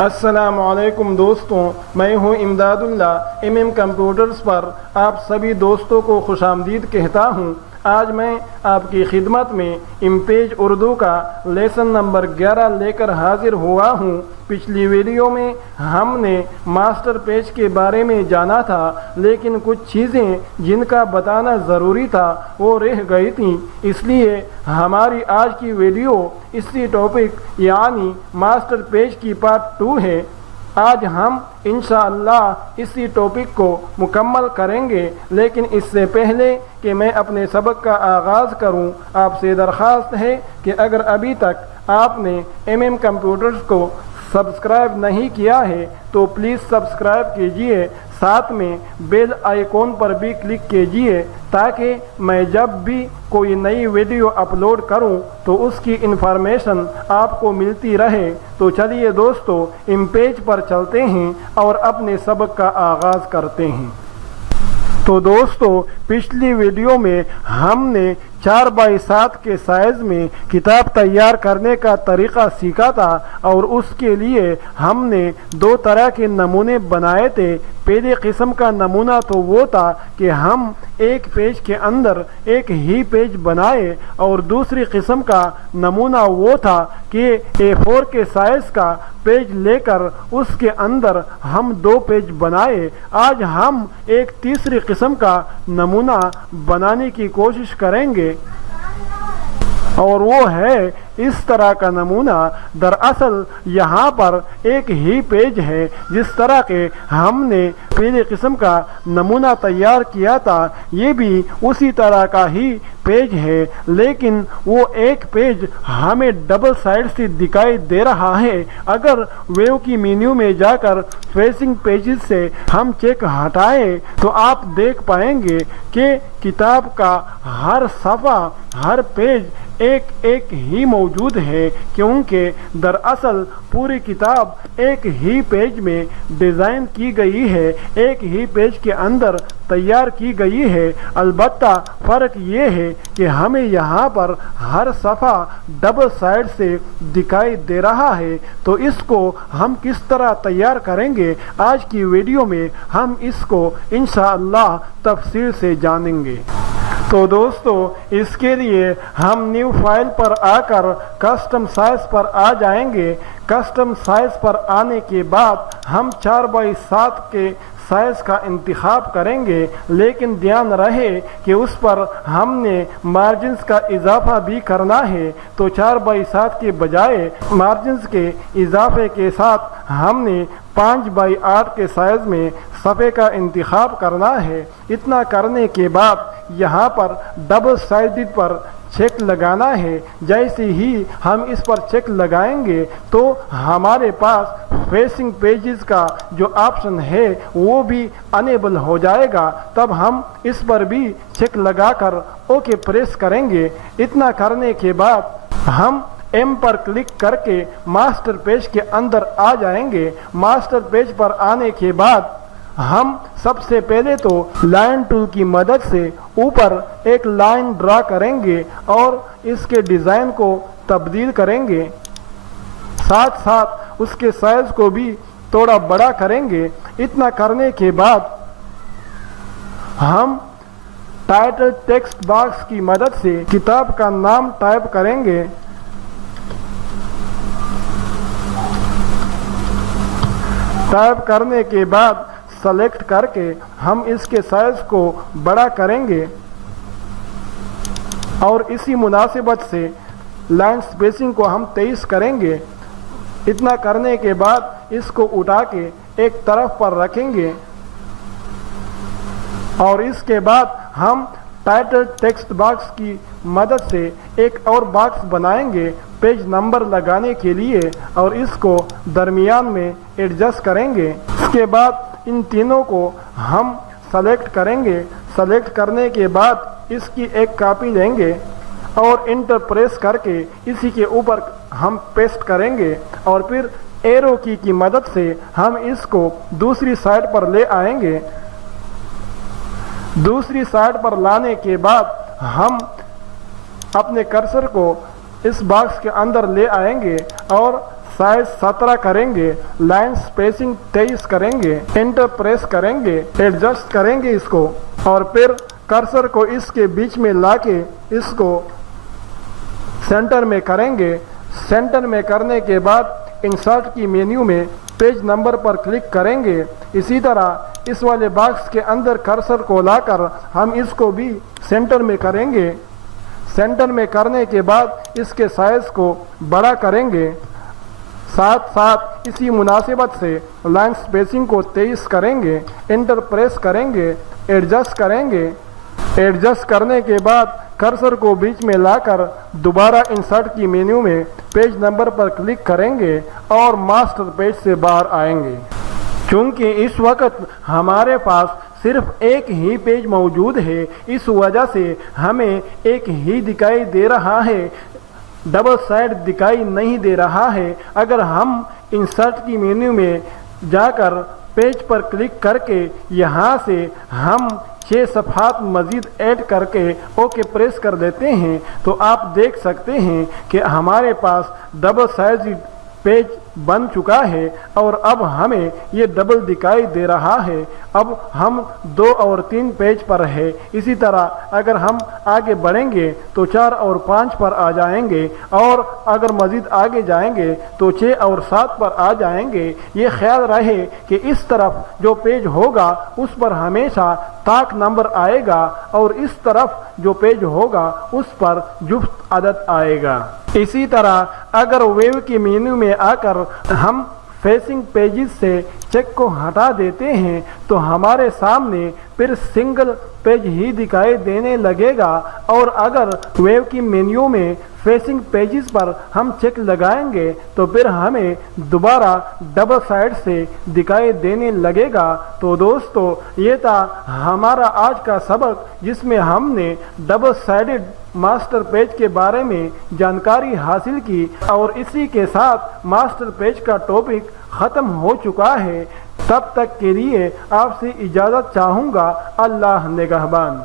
السلام علیکم دوستوں، میں ہوں امداد اللہ ایم کمپیوٹرز پر آپ سبھی دوستوں کو خوش آمدید کہتا ہوں۔ آج میں آپ کی خدمت میں امپیج اردو کا لیسن نمبر 11 لے کر حاضر ہوا ہوں۔ پچھلی ویڈیو میں ہم نے ماسٹر پیج کے بارے میں جانا تھا، لیکن کچھ چیزیں جن کا بتانا ضروری تھا وہ رہ گئی تھیں، اس لیے ہماری آج کی ویڈیو اسی ٹاپک یعنی ماسٹر پیج کی پارٹ 2 ہے۔ آج ہم انشاءاللہ اسی ٹاپک کو مکمل کریں گے، لیکن اس سے پہلے کہ میں اپنے سبق کا آغاز کروں، آپ سے درخواست ہے کہ اگر ابھی تک آپ نے ایم کمپیوٹرز کو سبسکرائب نہیں کیا ہے تو پلیز سبسکرائب کیجئے، ساتھ میں بیل آئیکن پر بھی کلک کیجئے تاکہ میں جب بھی کوئی نئی ویڈیو اپلوڈ کروں تو اس کی انفارمیشن آپ کو ملتی رہے۔ تو چلیے دوستو، امپیج پر چلتے ہیں اور اپنے سبق کا آغاز کرتے ہیں۔ تو دوستو، پچھلی ویڈیو میں ہم نے 4x7 کے سائز میں کتاب تیار کرنے کا طریقہ سیکھا تھا، اور اس کے لیے ہم نے 2 طرح کے نمونے بنائے تھے۔ پہلے قسم کا نمونہ تو وہ تھا کہ ہم ایک پیج کے اندر ایک ہی پیج بنائے، اور دوسری قسم کا نمونہ وہ تھا کہ A4 کے سائز کا پیج لے کر اس کے اندر ہم 2 پیج بنائے۔ آج ہم ایک تیسری قسم کا نمونہ بنانے کی کوشش کریں گے، اور وہ ہے اس طرح کا نمونہ۔ دراصل یہاں پر ایک ہی پیج ہے، جس طرح کے ہم نے پہلی قسم کا نمونہ تیار کیا تھا، یہ بھی اسی طرح کا ہی پیج ہے، لیکن وہ ایک پیج ہمیں ڈبل سائڈ سے دکھائی دے رہا ہے۔ اگر ویو کی مینیو میں جا کر فیسنگ پیجز سے ہم چیک ہٹائیں تو آپ دیکھ پائیں گے کہ کتاب کا ہر صفحہ، ہر پیج ایک ہی موجود ہے، کیونکہ دراصل پوری کتاب ایک ہی پیج میں ڈیزائن کی گئی ہے، ایک ہی پیج کے اندر تیار کی گئی ہے۔ البتہ فرق یہ ہے کہ ہمیں یہاں پر ہر صفحہ ڈبل سائڈ سے دکھائی دے رہا ہے۔ تو اس کو ہم کس طرح تیار کریں گے، آج کی ویڈیو میں ہم اس کو انشاءاللہ تفصیل سے جانیں گے۔ تو دوستو، اس کے لیے ہم نیو فائل پر آ کر کسٹم سائز پر آ جائیں گے۔ کسٹم سائز پر آنے کے بعد ہم 4x7 کے سائز کا انتخاب کریں گے، لیکن دھیان رہے کہ اس پر ہم نے مارجنز کا اضافہ بھی کرنا ہے۔ تو 4x7 کے بجائے مارجنز کے اضافے کے ساتھ ہم نے 5x8 کے سائز میں صفحے کا انتخاب کرنا ہے۔ اتنا کرنے کے بعد یہاں پر ڈبل سائڈڈ پر چیک لگانا ہے۔ جیسے ہی ہم اس پر چیک لگائیں گے تو ہمارے پاس فیسنگ پیجز کا جو آپشن ہے وہ بھی انیبل ہو جائے گا، تب ہم اس پر بھی چیک لگا کر اوکے پریس کریں گے۔ اتنا کرنے کے بعد ہم ایم پر کلک کر کے ماسٹر پیج کے اندر آ جائیں گے۔ ماسٹر پیج پر آنے کے بعد ہم سب سے پہلے تو لائن ٹول کی مدد سے اوپر ایک لائن ڈرا کریں گے اور اس کے ڈیزائن کو تبدیل کریں گے، ساتھ ساتھ اس کے سائز کو بھی تھوڑا بڑا کریں گے۔ اتنا کرنے کے بعد ہم ٹائٹل ٹیکسٹ باکس کی مدد سے کتاب کا نام ٹائپ کریں گے۔ ٹائپ کرنے کے بعد سلیکٹ کر کے ہم اس کے سائز کو بڑا کریں گے، اور اسی مناسبت سے لائن سپیسنگ کو ہم 23 کریں گے۔ اتنا کرنے کے بعد اس کو اٹھا کے ایک طرف پر رکھیں گے، اور اس کے بعد ہم ٹائٹل ٹیکسٹ باکس کی مدد سے ایک اور باکس بنائیں گے پیج نمبر لگانے کے لیے، اور اس کو درمیان میں ایڈجسٹ کریں گے۔ اس کے بعد ان تینوں کو ہم سلیکٹ کریں گے۔ سلیکٹ کرنے کے بعد اس کی ایک کاپی لیں گے اور انٹر پریس کر کے اسی کے اوپر ہم پیسٹ کریں گے، اور پھر ایرو کی مدد سے ہم اس کو دوسری سائڈ پر لے آئیں گے۔ دوسری سائڈ پر لانے کے بعد ہم اپنے کرسر کو اس باکس کے اندر لے آئیں گے اور سائز 17 کریں گے، لائن سپیسنگ 23 کریں گے، انٹر پریس کریں گے، ایڈجسٹ کریں گے اس کو، اور پھر کرسر کو اس کے بیچ میں لا کے اس کو سینٹر میں کریں گے۔ سینٹر میں کرنے کے بعد انسرٹ کی مینیو میں پیج نمبر پر کلک کریں گے۔ اسی طرح اس والے باکس کے اندر کرسر کو لا کر ہم اس کو بھی سینٹر میں کریں گے۔ سینٹر میں کرنے کے بعد اس کے سائز کو بڑا کریں گے، ساتھ ساتھ اسی مناسبت سے لائن سپیسنگ کو 23 کریں گے، انٹر پریس کریں گے، ایڈجسٹ کریں گے۔ ایڈجسٹ کرنے کے بعد کرسر کو بیچ میں لا کر دوبارہ انسرٹ کی مینیو میں پیج نمبر پر کلک کریں گے اور ماسٹر پیج سے باہر آئیں گے۔ چونکہ اس وقت ہمارے پاس صرف ایک ہی پیج موجود ہے، اس وجہ سے ہمیں ایک ہی دکھائی دے رہا ہے، ڈبل سائڈ دکھائی نہیں دے رہا ہے۔ اگر ہم انسرٹ کی مینیو میں جا کر پیج پر کلک کر کے یہاں سے ہم 6 صفحات مزید ایڈ کر کے اوکے پریس کر دیتے ہیں تو آپ دیکھ سکتے ہیں کہ ہمارے پاس ڈبل سائز پیج بن چکا ہے، اور اب ہمیں یہ ڈبل دکھائی دے رہا ہے۔ اب ہم 2 اور 3 پیج پر ہے۔ اسی طرح اگر ہم آگے بڑھیں گے تو 4 اور 5 پر آ جائیں گے، اور اگر مزید آگے جائیں گے تو 6 اور 7 پر آ جائیں گے۔ یہ خیال رہے کہ اس طرف جو پیج ہوگا اس پر ہمیشہ طاق نمبر آئے گا، اور اس طرف جو پیج ہوگا اس پر جفت عدد آئے گا۔ اسی طرح اگر ویو کی مینیو میں آ کر ہم فیسنگ پیجز سے چیک کو ہٹا دیتے ہیں تو ہمارے سامنے پھر سنگل پیج ہی دکھائی دینے لگے گا، اور اگر ویو کی مینیو میں فیسنگ پیجز پر ہم چیک لگائیں گے تو پھر ہمیں دوبارہ ڈبل سائڈ سے دکھائی دینے لگے گا۔ تو دوستو، یہ تھا ہمارا آج کا سبق جس میں ہم نے ڈبل سائڈڈ ماسٹر پیج کے بارے میں جانکاری حاصل کی، اور اسی کے ساتھ ماسٹر پیج کا ٹاپک ختم ہو چکا ہے۔ تب تک کے لیے آپ سے اجازت چاہوں گا۔ اللہ نگہبان۔